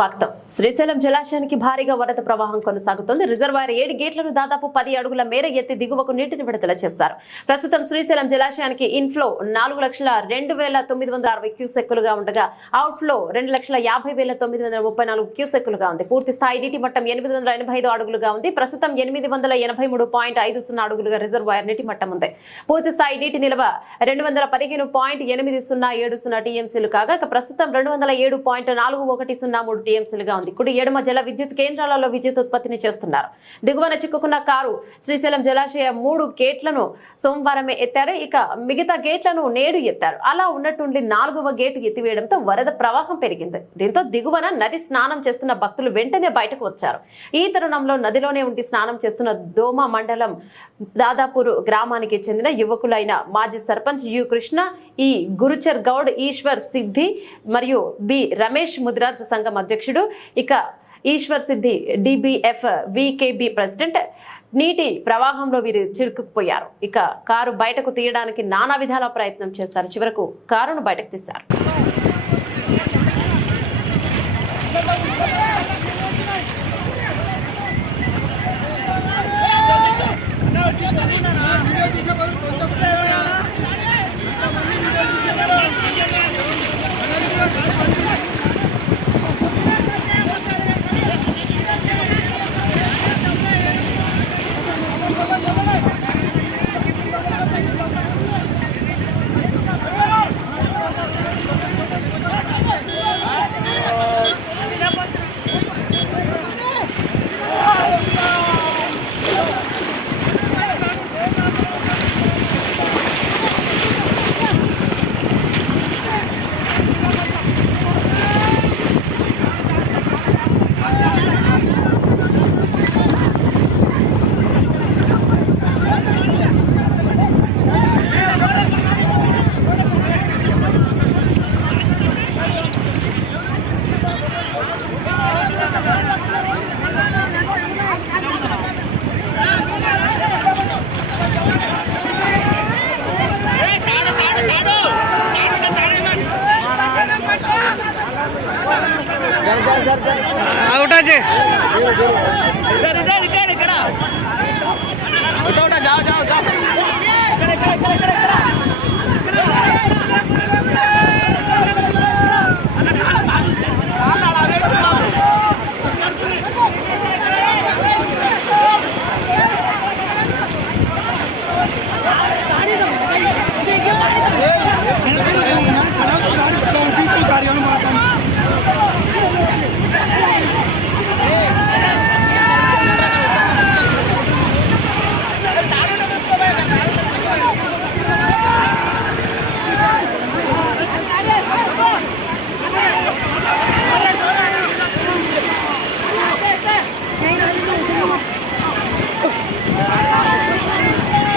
స్వాగతం. శ్రీశైలం జలాశయానికి భారీగా వరద ప్రవాహం కొనసాగుతోంది. రిజర్వాయర్ 7 గేట్లను దాదాపు 10 అడుగుల మేర ఎత్తి దిగువకు నీటిని విడుదల చేశారు. ప్రస్తుతం శ్రీశైలం జలాశయానికి ఇన్ఫ్లో 4,02,960 క్యూసెక్కులుగా ఉండగా అవుట్ఫ్లో 2,50,934 క్యూసెక్కులుగా ఉంది. పూర్తి స్థాయి నీటి మట్టం 885 అడుగులుగా ఉంది. ప్రస్తుతం 883.50 అడుగులుగా రిజర్వాయర్ నీటి మట్టం ఉంది. పూర్తి స్థాయి నీటి నిల్వ 215.8070 టీఎంసీలు కాగా ప్రస్తుతం 207.4103 టీఎంసీలుగా ఉంది. కుడి ఎడమ జల విద్యుత్ కేంద్రాలలో విద్యుత్ ఉత్పత్తిని చేస్తున్నారు. దిగువన చిక్కుకున్న కారు శ్రీశైలం జలాశయ 3 గేట్లను సోమవారమే ఎత్తారు. ఇక మిగతా గేట్లను నేడు ఎత్తారు. అలా ఉన్నట్టుండి 4వ గేటు ఎత్తివేయడంతో వరద ప్రవాహం పెరిగింది. దీంతో దిగువన నది స్నానం చేస్తున్న భక్తులు వెంటనే బయటకు వచ్చారు. ఈ తరుణంలో నదిలోనే ఉండి స్నానం చేస్తున్న దోమ మండలం దాదాపూర్ గ్రామానికి చెందిన యువకులైన మాజీ సర్పంచ్ యు కృష్ణ, ఈ గురుచర్ గౌడ్, ఈశ్వర్ సిద్ధి మరియు బి రమేష్ ముదిరాజ్ సంఘం అధ్యక్షుడు, ఇక ఈశ్వర్ సిద్ధి డిబిఎఫ్ వికేబి ప్రెసిడెంట్ నీటి ప్రవాహంలో వీరు చిరుక్కుపోయారు. ఇక కారు బయటకు తీయడానికి నానా విధాల ప్రయత్నం చేశారు. చివరకు కారును బయటకు తీశారు.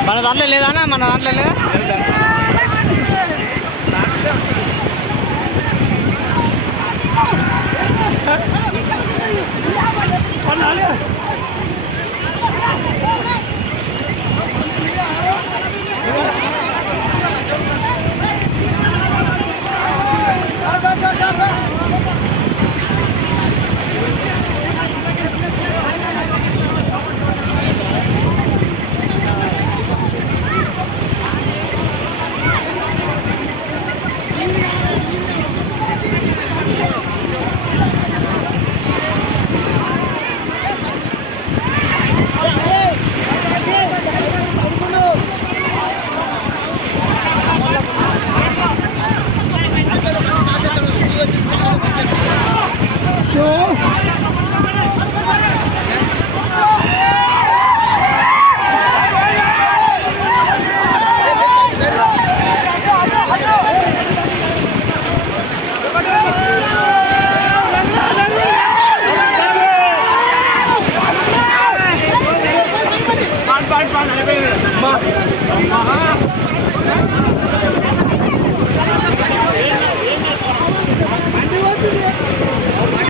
మన దాంట్లో లేదా మన దాంట్లో లేదా